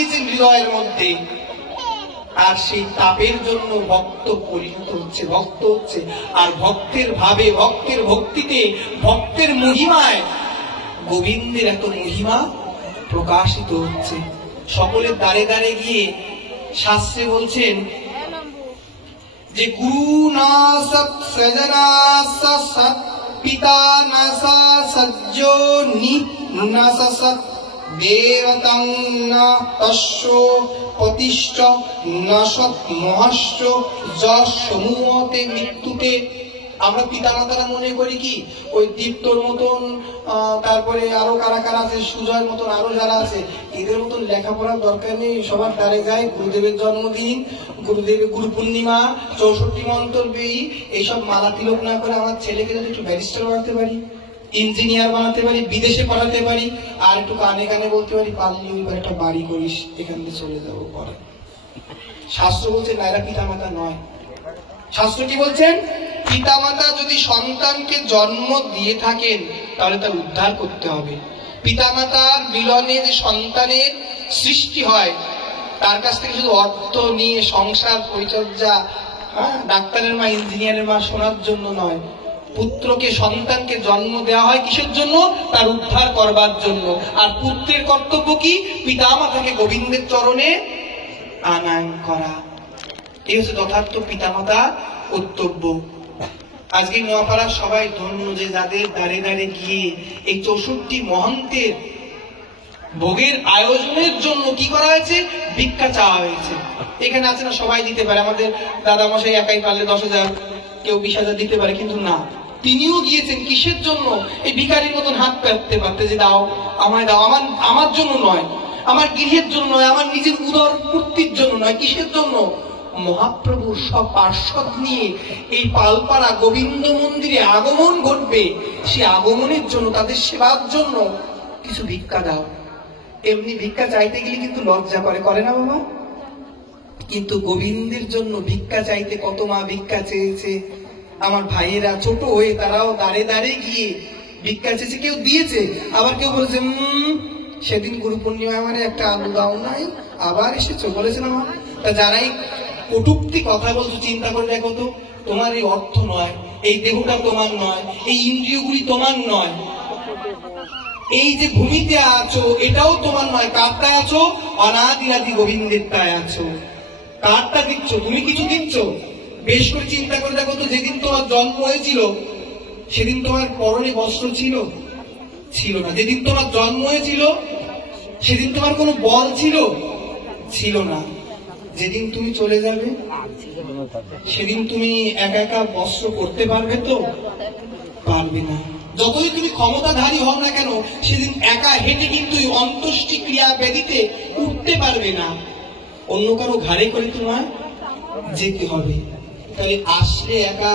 দিয়েছে হৃদয়ের মধ্যে, আর সেই তাপের জন্য ভক্ত পরিণত হচ্ছে, ভক্ত হচ্ছে। আর ভক্তের ভাবে, ভক্তের ভক্তিতে, ভক্তের মহিমায় গোবিন্দের এত মহিমা প্রকাশিত হচ্ছে। সকলের দ্বারে দ্বারে গিয়ে শাস্ত্রে বলছেন যে গুরু না সৎ সজনা সৎ পিতা না সজ্জ নি না সৎ দেবতাং না তস্য প্রতিষ্ঠ না সৎ মহাশ্চ যশ সমূহতে মৃত্যুতে। আমরা পিতা মাতারা মনে করি কি ওই দীপ্তর মতন, তারপরে আরো কারা কারা আছে, সুজয়ের মতন আরো যারা আছে, এদের মতন লেখাপড়ার দরকার নেই, সবার দ্বারে যায়, গুরুদেবের জন্মদিন, গুরুদেবের গুরু পূর্ণিমা, 64 মন্ত্র বেই, এইসব মালা তিলক না করে আমার ছেলেকে যদি একটু ব্যারিস্টার বানাতে পারি, ইঞ্জিনিয়ার বানাতে পারি, বিদেশে পড়াতে পারি, আর একটু কানে কানে বলতে পারি পারলি ওইবার একটা বাড়ি করিস, এখান থেকে চলে যাবো পরে। শাস্ত্র বলছে না, এরা পিতা মাতা নয়। শাস্ত্র কি বলছেন? পিতামাতা যদি সন্তানকে জন্ম দিয়ে থাকেন তাহলে তার উদ্ধার করতে হবে। পিতামাতার মিলনে যে সন্তানের সৃষ্টি হয়, তার কাছ থেকে শুধু অর্থ নিয়ে সংসার পরিচর্যা, ডাক্তারের মা ইঞ্জিনিয়ারের মা শোনার জন্য নয়। পুত্রকে, সন্তানকে জন্ম দেওয়া হয় কিসের জন্য? তার উদ্ধার করবার জন্য। আর পুত্রের কর্তব্য কি? পিতামাতাকে গোবিন্দের চরণে আনয়ন করা। এই হচ্ছে যথার্থ পিতামাতা কর্তব্য। আজকে নোয়াপাড়ার সবাই ধন্য যে যাদের দ্বারে দ্বারে গিয়ে এই 64 মহন্তের ভোগের আয়োজনের জন্য কি করা হয়েছে? ভিক্ষা চাওয়া হয়েছে। এখানে আছে না সবাই দিতে পারে, আমাদের দাদা মশাই একাই পারলে 10,000, কেউ 20,000 দিতে পারে, কিন্তু না, তিনিও গিয়েছেন কিসের জন্য? এই ভিখারির মতন হাত পাততে পারতে যে দাও, আমায় দাও, আমার জন্য নয়, আমার গৃহের জন্য নয়, আমার নিজের উদর পূর্তির জন্য নয়, কিসের জন্য? মহাপ্রভুর সব পার্শ্বদ নিয়ে এই পালপাড়া গোবিন্দ মন্দিরে আগমন ঘটবে, সে আগমনের জন্য, তাদের সেবার জন্য কিছু ভিক্ষা দাও। এমনি ভিক্ষা চাইতে গেলে কিন্তু লজ্জা করে না বাবা? কিন্তু গোবিন্দের জন্য ভিক্ষা চাইতে কত মা ভিক্ষা চেয়েছে, আমার ভাইয়েরা ছোট হয়ে তারাও দাঁড়ে দাঁড়ে গিয়ে ভিক্ষা চেয়েছে, কেউ দিয়েছে, আবার কেউ বলেছে সেদিন গুরু পূর্ণিমায় আমার একটা আলু দাও নাই, আবার এসেছো, বলেছে না মা? তা যারাই কটূক্তি কথা বলছো, চিন্তা করে দেখো তো, তোমার এই অর্থ নয়, এই দেহটা তোমার নয়, এই ইন্দ্রিয়গুলি তোমার নয়, এই যে ভূমিতে আছো এটাও তোমার নয়। কারটায় আছো? অনাদিরাদি গোবিন্দেরটায় আছো। কারটা দিচ্ছ? তুমি কিছু দিচ্ছ? বেশ করে চিন্তা করে দেখো তো, যেদিন তোমার জন্ম হয়েছিল সেদিন তোমার পরনে বস্ত্র ছিল? ছিল না। যেদিন তোমার জন্ম হয়েছিল সেদিন তোমার কোনো বল ছিল? ছিল না। যেদিন তুমি চলে যাবে সেদিন তুমি একা একা বস্ত্র করতে পারবে তো? পারবে না। যতই তুমি ক্ষমতাধারী হও না কেন, সেদিন একা হেঁটে কিন্তু অন্ত্যেষ্টি ক্রিয়া ব্যাধিতে উঠতে পারবে না, অন্য কারো ঘাড়ে করে তোমার যেতে হবে। তাই আসলে একা,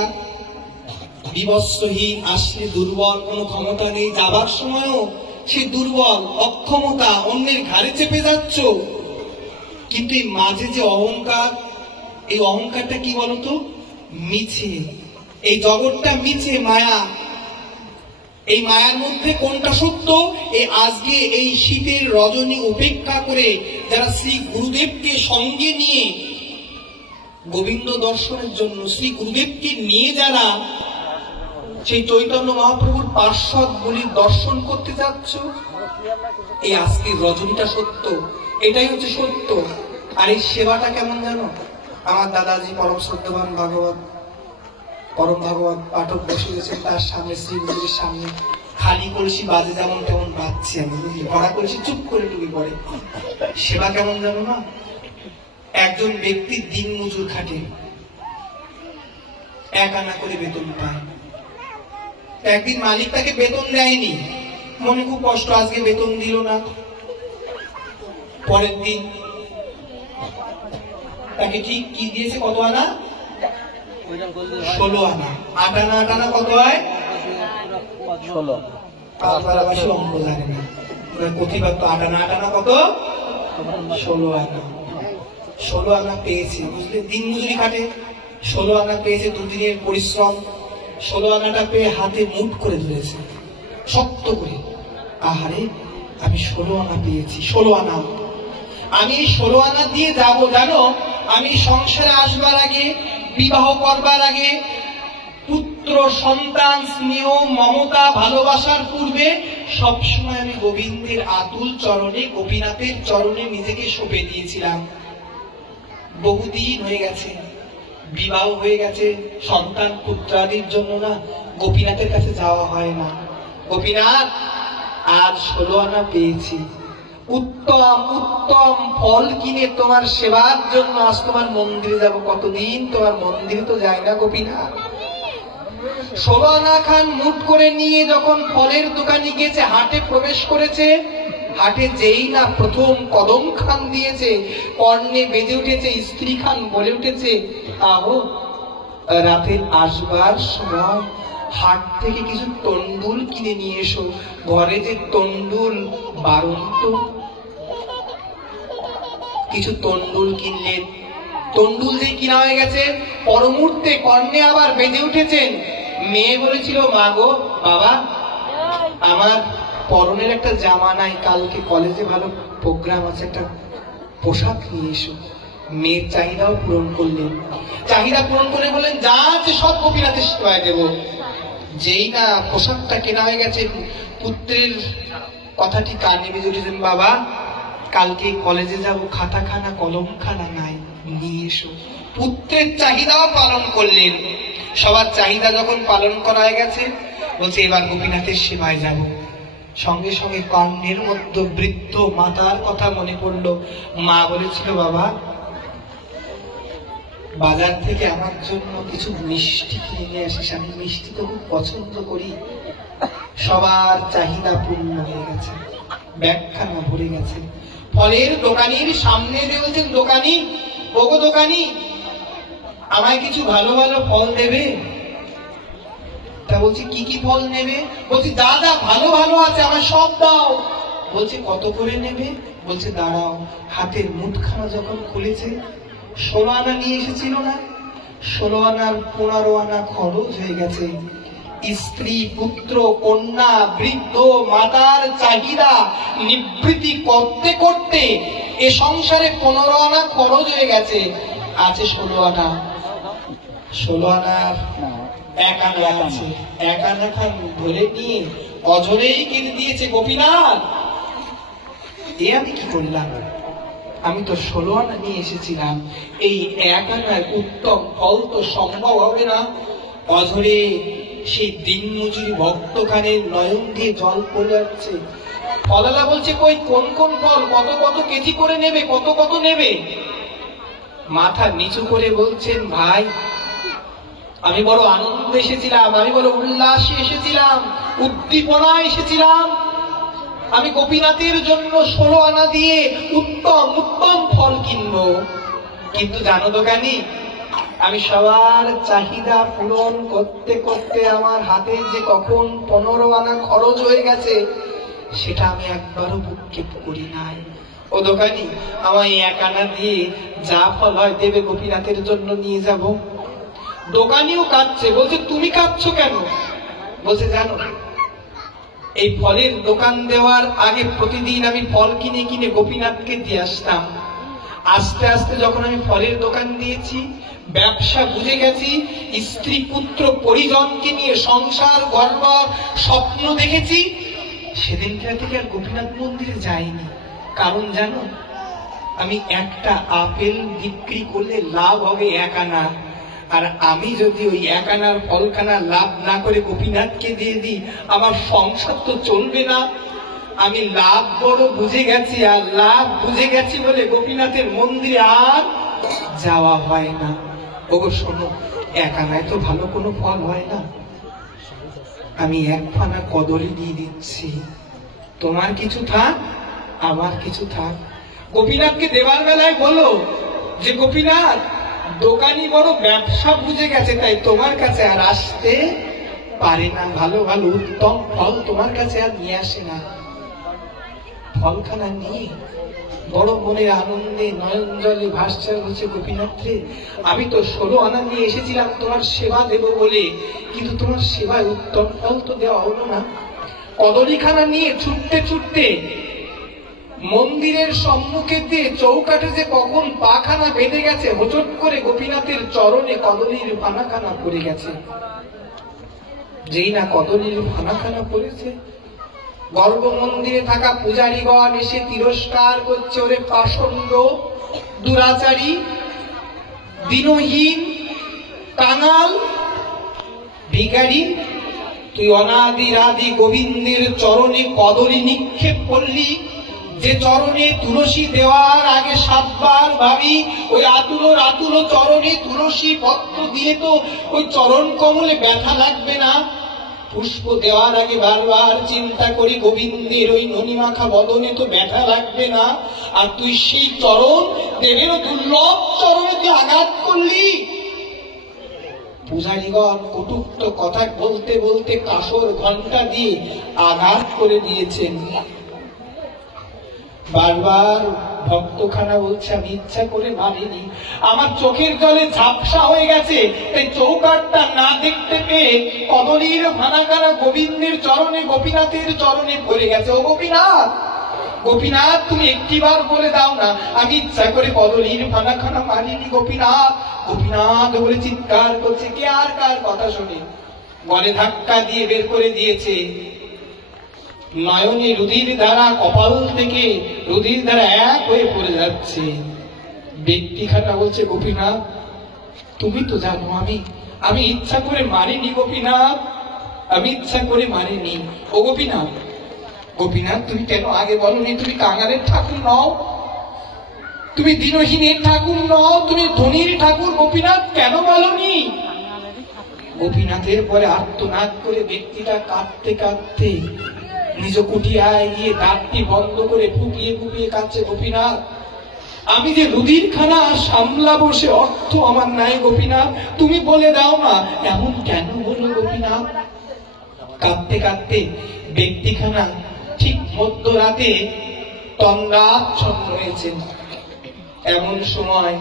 বিবস্ত্রহীন, আসলে দুর্বল, কোনো ক্ষমতা নেই, যাবার সময়ও সে দুর্বল, অক্ষমতা, অন্যের ঘাড়ে চেপে যাচ্ছ। কিন্তু এই মাঝে যে অহংকার, এই অহংকারটা কি বলতো? মিছে। এই জগৎটা মিছে, মায়া। এই মায়ার মধ্যে কোনটা সত্য? এই আজকে এই শীতের রজনী উপেক্ষা করে যারা শ্রী গুরুদেবকে সঙ্গে নিয়ে গোবিন্দ দর্শনের জন্য, শ্রী গুরুদেবকে নিয়ে যারা সেই চৈতন্য মহাপ্রভুর পার্শ্বদ গুলির দর্শন করতে যাচ্ছ, এই আজকের রজনীটা সত্য, এটাই হচ্ছে সত্য। আর এই সেবাটা কেমন জানো? আমার দাদাজি পরম শ্রদ্ধবান ভাগবত, পরম ভাগবত পাঠক বসে গেছেন, তার সামনে শ্রী গুরুদের সামনে খালি কলসি বাজে যেমন তেমন বাজছে, আমি ভরা কলসি চুপ করে ডুবে পড়ে। সেবা কেমন জানো না? একজন ব্যক্তি দিন মজুর খাটে, 1 আনা করে বেতন পায়। একদিন মালিক তাকে বেতন দেয়নি, মনে খুব কষ্ট, আজকে বেতন দিল না। পরের দিন তাকে ঠিক কি দিয়েছে? কত আনা? 16 আনা। 8 আনা 8 আনা কত হয়? 16। পাড়াবাসী অঙ্ক জানে না, প্রতিবার তো 8 আনা 8 আনা কত? 16 আনা। 16 আনা পেয়েছে, বুঝলে? দিন মজুরি খাটে, 16 আনা পেয়েছে, দুদিনের পরিশ্রম। 16 আনাটা পেয়ে হাতে মুঠ করে ধরেছে শক্ত করে, আহারে আমি 16 আনা পেয়েছি, 16 আনা। আমি এই 16 আনা দিয়ে যাব জানো, আমি সংসারে আসবার আগে, বিবাহ করবার আগে, পুত্র সন্তান স্নেহ মমতা ভালোবাসার পূর্বে সবসময় আমি গোবিন্দের আতুল চরণে, গোপীনাথের চরণে নিজেকে সঁপে দিয়েছিলাম। বহুদিন হয়ে গেছে, বিবাহ হয়ে গেছে, সন্তান পুত্রাদির জন্য না গোপীনাথের কাছে যাওয়া হয় না। গোপীনাথ, আজ 16 আনা পেয়েছি, উত্তম উত্তম ফল কিনে তোমার সেবার জন্য আজ তোমার মন্দিরে যাব। কতদিন তোমার মন্দিরে তো যায় না গোপীনাথ। 16 আনা খান মুঠ করে নিয়ে যখন ফলের দোকানে গিয়েছে, হাটে প্রবেশ করেছে, হাটে যেই না প্রথম কদম খান দিয়েছে, কর্ণে বেজে উঠেছে, স্ত্রী খান বলে উঠেছে, আহো রাতে আসবার সময় হাট থেকে কিছু তন্ডুল কিনে নিয়ে এসো। ঘরে যে তন্ডুল বারন্ত, কিছু তন্ডুল কিনলেন। তন্ডুল যে কিনা হয়ে গেছে, পর মুহূর্তে কর্ণে আবার বেজে উঠেছেন। মেয়ে বলেছিল, মা গো বাবা, আমার পরনের একটা জামা নাই, কালকে কলেজে ভালো প্রোগ্রাম আছে, একটা পোশাক নিয়ে এসো। মেয়ের চাহিদাও পূরণ করলেন। চাহিদা পূরণ করে বললেন, যা আছে সব গোপীনাথের সেবায় দেব। যেই না পোশাকটা কেনা হয়ে গেছে, পুত্রের কথাটি কানে বেজে উঠেছেন, বাবা কালকে কলেজে যাব, খাতাখানা কলমখানা নাই, নিয়ে এসো। পুত্রের চাহিদাও পালন করলেন। সবার চাহিদা যখন পালন করা হয়ে গেছে, বলছে এবার গোপীনাথের সেবায় যাব। সঙ্গে সঙ্গে কর্ণের মধ্যে বৃদ্ধ মাতার কথা মনে পড়লো। মা বলেছিল, বাবা বাজার থেকে আমার জন্য কিছু মিষ্টি কিনে নিয়ে আসিস, আমি মিষ্টি তো খুব পছন্দ করি। সবার চাহিদা পূর্ণ হয়ে গেছে, ব্যাগখানা ভরে গেছে। ফলের দোকানির সামনে যে বলছেন, দোকানি, ওগো দোকানি, আমায় কিছু ভালো ভালো ফল দেবে। তা বলছি, কি কি ফল নেবে? বলছি, যা যা ভালো ভালো আছে আমার সব দাও। বলছে, কত করে নেবে? বলছে, দাঁড়াও। হাতের মুঠখানা যখন খুলেছে, 16 আনা নিয়ে এসেছিল না, 16 আনার 15 আনা খরচ হয়ে গেছে। স্ত্রী পুত্র কন্যা বৃদ্ধ মাতার চাহিদা নিবৃত্তি করতে করতে এ সংসারে 15 আনা খরচ হয়ে গেছে। আছে 16 আনা। 16 আনার 1 আনা আছে। 1 আনা খান ধরে নিয়ে অঝরেই কিনে দিয়েছে। গোপীনাথ, এ আমি কি করলাম? আমি তো 16 আনা নিয়ে এসেছিলাম, এই 1 আনার উত্তম ফল তো সম্ভব হবে না। অঝরে সেই দিনমজুরি ভক্তখানের নয়ন দিয়ে জল পড়ে যাচ্ছে। ফলালা বলছে, কই কোন কোন ফল, কত কত কেজি করে নেবে, কত কত নেবে? মাথা নিচু করে বলছেন, ভাই আমি বড় আনন্দে এসেছিলাম, আমি বড় উল্লাসে এসেছিলাম, উদ্দীপনায় এসেছিলাম। আমি গোপীনাথের জন্য 16 আনা দিয়ে উত্তম উত্তম ফল কিনবো। কিন্তু জানো দোকানি, আমি সবার চাহিদা পূরণ করতে করতে আমার হাতে যে কখন 15 আনা খরচ হয়ে গেছে, সেটা আমি একবারও ভ্রূক্ষেপ করি নাই। ও দোকানি, আমায় 1 আনা দিয়ে যা ফল হয় দেবে, গোপীনাথের জন্য নিয়ে যাব। দোকানিও কাঁদছে। বলছে, তুমি কাঁদছো কেন? বলছে, জানো এই ফলের দোকান দেওয়ার আগে প্রতিদিন আমি ফল কিনে কিনে গোপীনাথকে দিয়ে আসতাম। আস্তে আস্তে যখন আমি ফলের দোকান দিয়েছি, ব্যবসা বুঝে গেছি, স্ত্রী পুত্র পরিজনকে নিয়ে সংসার গড়বার স্বপ্ন দেখেছি, সেদিনকার থেকে আর গোপীনাথ মন্দিরে যাইনি। কারণ জানো, আমি একটা আপেল বিক্রি করলে লাভ হবে 1 আনা, আর আমি যদি ওই 1 আনার ফলখানা লাভ না করে গোপীনাথকে দিয়ে দিই, আমার সংসার তো চলবে না। আমি লাভ বড় বুঝে গেছি, আর লাভ বুঝে গেছি বলে গোপীনাথের মন্দিরে আর যাওয়া হয় না। ওগো শোনো, 1 আনায় তো ভালো কোনো ফল হয় না, আমি 1 ফানা কদলি দিয়ে দিচ্ছি, তোমার কিছু থাক আমার কিছু থাক। গোপীনাথকে দেবার বেলায় বলো যে, গোপীনাথ দোকানি বড় ব্যবসা বুঝে গেছে, তাই তোমার কাছে আর আসতে পারে না, ভালো ভালো উত্তম ফল তোমার কাছে আর নিয়ে আসে না। ফলখানা নিয়ে বড় মনের আনন্দে নয়ন জলে ভাসছে, বলছে, গোপীনাথ রে, আমি তো 16 আনা নিয়ে এসেছিলাম তোমার সেবা দেব বলে, কিন্তু তোমার সেবায় উত্তম ফল তো দেওয়া হলো না। কদলীখানা নিয়ে ছুটতে ছুটতে মন্দিরের সম্মুখে দিয়ে চৌকাঠে যে কখন পাখানা বেঁধে গেছে, হোঁচট করে গোপীনাথের চরণে কদলীর পানাখানা পড়ে গেছে। যেই না কদলীর পানাখানা পড়েছে, গর্ভ মন্দিরে থাকা পূজারীগণ এসে তিরস্কার করছে, ওরে পাষণ্ড, দুরাচারী, দিনহীন, কাঙাল, ভিখারি, তুই অনাদিরাদি গোবিন্দের চরণে কদলী নিক্ষেপ করলি, যে চরণে তুলসী দেওয়ার আগে 7 বার ভাবি ওই আতুলো চরণে তুলসী পত্র দিয়ে তো ওই চরণ কমলে ব্যথা লাগবে না? পুষ্প দেওয়ার আগে বারবার চিন্তা করি গোবিন্দের ওই ননিমাখা বদনে তো ব্যথা লাগবে না? আর তুই সেই চরণ, দেবের দুর্লভ চরণে তুই আঘাত করলি। পূজারীগণ কটুক্ত কথা বলতে বলতে কাসর ঘন্টা দিয়ে আঘাত করে দিয়েছেন। বারবার ভক্তখানা বলছে, আমি ইচ্ছা করে মারিনি, আমার চোখের জলে ঝাপসা হয়ে গেছে, তাই চৌকাঠটা না দেখতে পেয়ে কদলীর ভানাখানা গোবিন্দের চরণে, গোপীনাথের চরণে পড়ে গেছে। ও গোপীনাথ, গোপীনাথ, তুমি একটিবার বলে দাও না আমি ইচ্ছা করে কদলীর ভানাখানা মারিনি। গোপীনাথ, গোপীনাথ বলে চিৎকার করছে। কে আর কার কথা শোনে? গলে ধাক্কা দিয়ে বের করে দিয়েছে। নয়নে রুধির দ্বারা, কপাল থেকে রুধির দ্বারা এক হয়ে পড়ে যাচ্ছে। ব্যক্তিখানা বলছে, গোপীনাথ, তুমি তো জানো আমি ইচ্ছা করে মারিনি। গোপীনাথ, আমি ইচ্ছা করে মারিনি। ও গোপীনাথ, গোপীনাথ, তুমি কেন আগে বলনি? তুমি কাঙালের ঠাকুর নও, তুমি দিনহীনের ঠাকুর নও, তুমি ধনীর ঠাকুর। গোপীনাথ, কেন বলনি? গোপীনাথের পরে আর্তনাদ করে ব্যক্তিটা কাঁদতে কাঁদতে নিজ কুটিয়ায় গিয়ে দাঁতটি বন্ধ করে ফুপিয়ে ফুপিয়ে কাঁদছে। গোপীনাথ, আমি যে রুধির খানা সামলাবো সে অর্থ আমার নাই। গোপীনাথ, তুমি বলে দাও না এমন কেন হলো? গোপীনাথ, কাঁদতে কাঁদতে ব্যক্তিখানা ঠিক মধ্যরাতে তন্দ্রাচ্ছন্ন হয়েছে। এমন সময়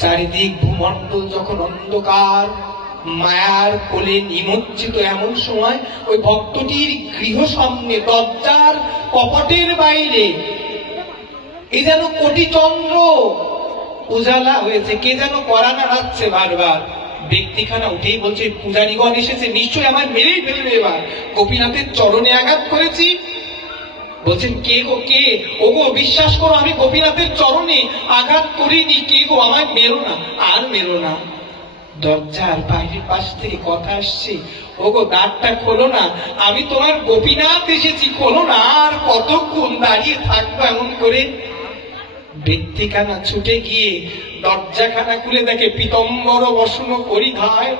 চারিদিক ভূমণ্ডল যখন অন্ধকার, মায়ার কোলে নিমজ্জিত, এমন সময় ওই ভক্তটির গৃহ সামনে দরজার কপটের বাইরে এ যেন কোটি চন্দ্র উজালা হয়েছে, কে যেন কড়া নাড়াচ্ছে বারবার। ব্যক্তিখানা উঠেই বলছে, পূজারীগণ এসেছে, নিশ্চয়ই আমার মেরেই ফেলবে এবার। গোপীনাথের চরণে আঘাত করেছি। বলছেন, কে গো, কে? ও গো, বিশ্বাস করো আমি গোপীনাথের চরণে আঘাত করিনি। কে গো, আমায় মেরো না, আর মেরো না। দরজার বাইরের পাশ থেকে কথা আসছে, ও গো, দ্বারটা খোলো না, আমি তোমার গোপীনাথ এসেছি, খোলো না। আর কতক্ষণ দাঁড়িয়ে থাকবো এমন করে? ব্যক্তিখানা ছুটে গিয়ে দরজাখানা খুলে দেখে পীতম্বর বসন পরিধায়,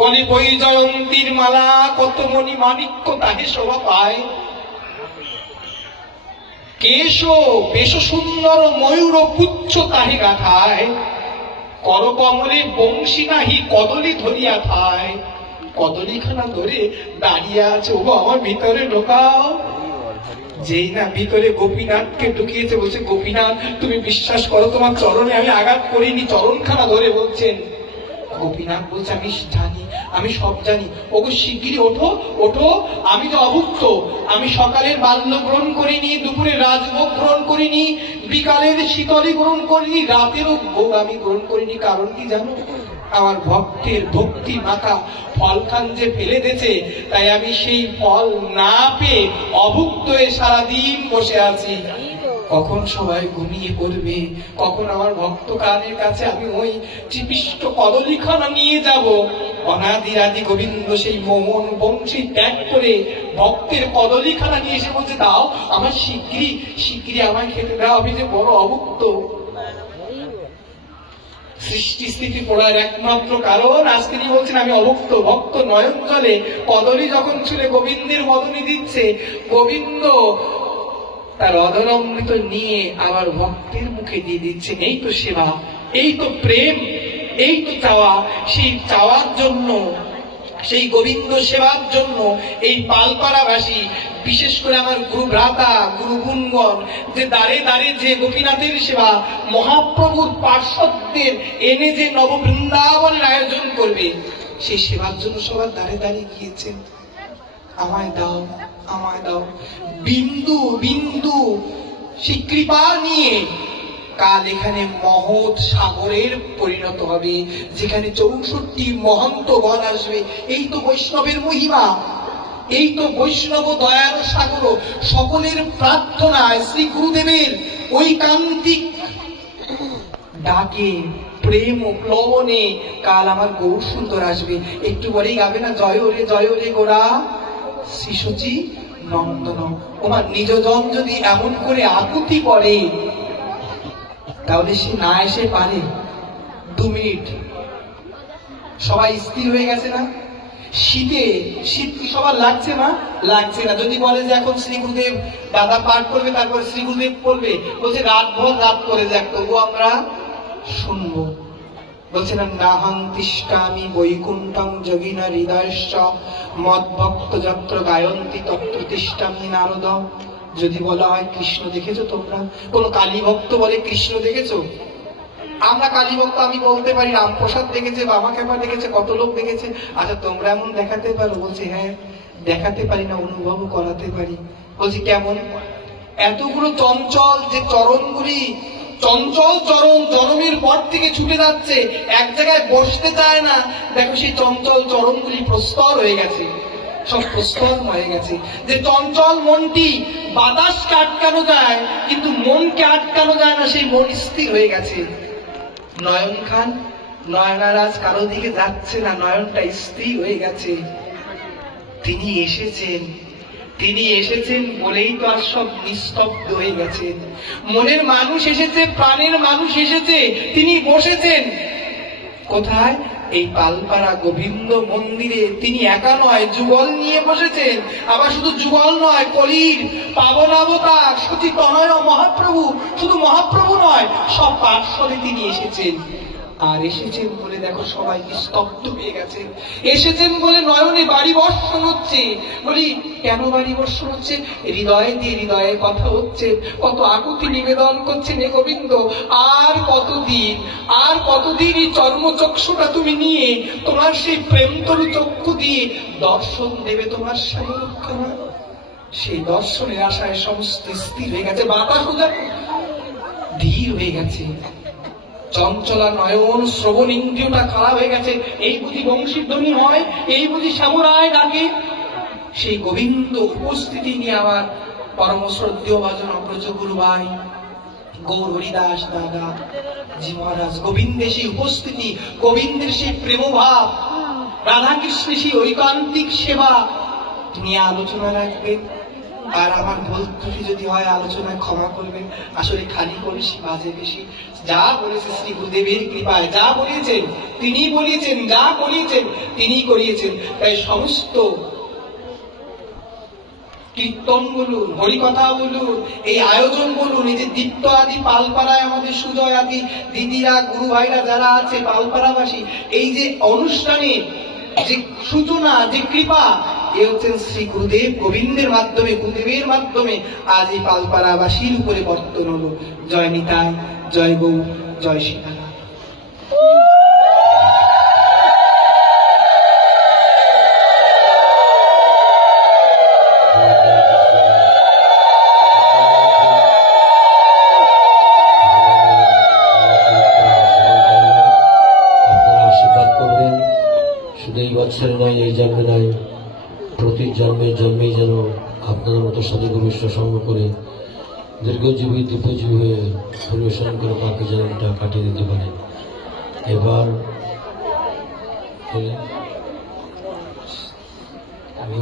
গলে বৈজয়ন্তীর মালা, কত মণি মাণিক্য তাহে শোভা পায়। কেশ বেশ সুন্দর ময়ূর পুচ্ছ তাহে গাথায়, করকমলে বংশী নাহি কদলী ধরিয়া থায়। কদলীখানা ধরে দাঁড়িয়ে আছে। ও আমার ভিতরে ঢোকাও। যেই না ভিতরে গোপীনাথকে ঢুকিয়েছে, বলছে, গোপীনাথ, তুমি বিশ্বাস করো তোমার চরণে আমি আঘাত করিনি। চরণখানা ধরে বলছেন। গোপীনাথ বলছে, আমি জানি, আমি সব জানি। ওগো, শিগগিরই ওঠো, ওঠো, আমি তো অভুক্ত। আমি সকালের বাল্য গ্রহণ করিনি, দুপুরে রাজভোগ গ্রহণ করিনি, বিকালের শীতলী গ্রহণ করিনি, রাতেরও ভোগ আমি গ্রহণ করিনি। কারণ কি জানো? আমার ভক্তের ভক্তি মাখা ফলখান যে ফেলে দিয়েছে, তাই আমি সেই ফল না পেয়ে অভুক্ত হয়ে সারাদিন বসে আছি। কখন সবাই ঘুমিয়ে পড়বে, কখন আমার ভক্ত কানের কাছে আমি ওই চিপিষ্ট কদলীখানা নিয়ে যাব। অনাদিরাদি গোবিন্দ সেই মোহন বংশী ত্যাগ করে ভক্তের কদলীখানা নিয়ে এসে বলছে, দাও আমার, শিগগিরই শিগগিরই আমায় খেতে দাও, আমি যে বড় অভুক্ত। সৃষ্টি স্থিতি পড়ার একমাত্র কারণ, আজ তিনি বলছেন আমি অভুক্ত। ভক্ত নয়ন জলে কদলী যখন ছুলে গোবিন্দের বদনে দিচ্ছে, গোবিন্দ তার অধরমৃত নিয়ে আবার ভক্তের মুখে দিয়ে দিচ্ছেন। এই তো সেবা, এই তো প্রেম, এই তো চাওয়া। সেই চাওয়ার জন্য, সেই গোবিন্দ সেবার জন্য এই পালপাড়াবাসী, বিশেষ করে আমার গুরু ভ্রাতা, গুরু গুণগণ, যে দাঁড়ে দাঁড়ে যে গোপীনাথের সেবা, মহাপ্রভুর পার্শ্বদের এনে যে নববৃন্দাবনের আয়োজন করবে, সেই সেবার জন্য সবার দাঁড়ে দাঁড়িয়ে গিয়েছেন। আমায় দাও, আমায় দাও। বিন্দু বিন্দু সেই কৃপা নিয়ে কাল এখানে মহৎ সাগরের পরিণত হবে, যেখানে 64 মহন্তগণ আসবে। এই তো বৈষ্ণবের মহিমা, এই তো বৈষ্ণব দয়ার সাগর। সকলের প্রার্থনায় শ্রী গুরুদেবের ঐকান্তিক ডাকে প্রেম ও প্লবনে কাল আমার গৌর সুন্দর আসবে। একটু পরেই গাবে না, জয় রে গোরা শ্রীসচি নন্দন। তোমার নিজজন যদি এমন করে আকুতি করে, তাহলে সে না এসে পারে? 2 মিনিট সবাই স্থির হয়ে গেছে না? শীত কি সবার লাগছে না? লাগছে না। যদি বলে যে এখন শ্রী গুরুদেব দাদা পাঠ করবে, তারপরে শ্রী গুরুদেব করবে, বলছে রাতভর রাত করে যাক, তবু আমরা শুনবো। বলছে না, নাহং তিষ্ঠামি বৈকুণ্ঠং যোগিনা হৃদয়স্য মদ্ভক্ত যত্র গায়ন্তি তত্র তিষ্ঠামি নারদ। যদি বলা হয় কৃষ্ণ দেখেছো তোমরা? কোন কালী ভক্ত বলে কৃষ্ণ দেখেছো? আমরা কালী ভক্ত, আমি বলতে পারি রামপ্রসাদ দেখেছে, বাবা খেপা দেখেছে, কত লোক দেখেছে। আচ্ছা তোমরা এমন দেখাতে পারো? বলছে হ্যাঁ দেখাতে পারি না, অনুভব করাতে পারি। বলছি কেমন? এতগুলো চঞ্চল যে চরণগুলি, চঞ্চল চরণ জনমের পর থেকে ছুটে যাচ্ছে, এক জায়গায় বসতে চায় না। দেখো সেই চঞ্চল চরণগুলি প্রস্তর হয়ে গেছে, সব প্রস্তর হয়ে গেছে। যে চঞ্চল মনটি বাতাসকে আটকানো যায়, কিন্তু মনকে আটকানো যায় না, সেই মন স্থির হয়ে গেছে। নয়ন খান, নয়নারাজ কারো দিকে যাচ্ছে না, নয়নটা স্থির হয়ে গেছে। তিনি এসেছেন, তিনি এসেছেন বলেই তো আর সব নিস্তব্ধ হয়ে গেছেন। মনের মানুষ এসেছে, প্রাণের মানুষ এসেছে, তিনি বসেছেন কোথায়? এই পালপাড়া গোবিন্দ মন্দিরে। তিনি একা নয়, যুগল নিয়ে বসেছেন। আবার শুধু যুগল নয়, কলির পাবন অবতার সতী তনয় মহাপ্রভু, শুধু মহাপ্রভু নয়, সব পার্শ্বরে তিনি এসেছেন। আর এসেছেন বলে দেখো সবাই স্তব্ধ হয়ে গেছে। এসেছেন বলে নয়নে বাড়ি বর্ষণ হচ্ছে। বলি কেন বাড়ি বর্ষণ হচ্ছে? হৃদয়ে দিয়ে হৃদয়ে কথা হচ্ছে, কত আকুতি নিবেদন করছেন হে গোবিন্দ। আর কতদিন, আর কতদিন এই চর্মচক্ষুটা তুমি নিয়ে তোমার সেই প্রেমতরু চক্ষু দিয়ে দর্শন দেবে তোমার স্বামী? সেই দর্শনের আশায় সমস্ত স্থির হয়ে গেছে, বাতাস ধীর হয়ে গেছে। চঞ্চলা নয়ন, শ্রবণ ইন্দ্রিয়টা খারাপ হয়ে গেছে। এই বুঝি বংশীর ধ্বনি হয়, এই বুঝি শ্যামরায় ডাকে। সেই গোবিন্দ উপস্থিতি নিয়ে আমার পরম শ্রদ্ধেয় ভাজন অগ্রজ গুরু ভাই গৌর হরিদাস দাদা জি মহারাজ, গোবিন্দের সেই উপস্থিতি, গোবিন্দের সেই প্রেমভাব, রাধাকৃষ্ণের সেই ঐকান্তিক সেবা নিয়ে আলোচনা রাখবেন। আর আমার ভুল ত্রুটি যদি হয় আলোচনায় ক্ষমা করবেন। আসলে খালি কলসি বাজে বেশি। যা বলেছে শ্রী গুরুদেবের কৃপায়, যা বলিয়েছেন তিনি বলিয়েছেন, যা করিয়েছেন তিনি করিয়েছেন। তাই সমস্ত কীর্তন বলুন, হরিকথা বলুন, এই আয়োজন বলুন, এই যে দীপ্ত আদি পালপাড়ায় আমাদের সুজয় আদি দিদিরা, গুরু ভাইরা যারা আছে পালপাড়াবাসী, এই যে অনুষ্ঠানে যে সূচনা, যে কৃপা, এ হচ্ছেন শ্রী গুরুদেব গোবিন্দের মাধ্যমে, গুরুদেবের মাধ্যমে আজ এই পালপাড়াবাসীর উপরে বর্তন হলো। জয় নিতাই, জয় গৌ, জয় সীতা। এই বছরে নয়, এই জন্মে নয়, প্রতি জন্মের জন্মেই যেন আপনাদের মতো সাধু বিষ্ণু সঙ্গ করে দীর্ঘজীবী দীর্ঘজীবী হয়ে পরিবেশন করে বাকি জীবনটা কাটিয়ে দিতে পারে। এবার আমি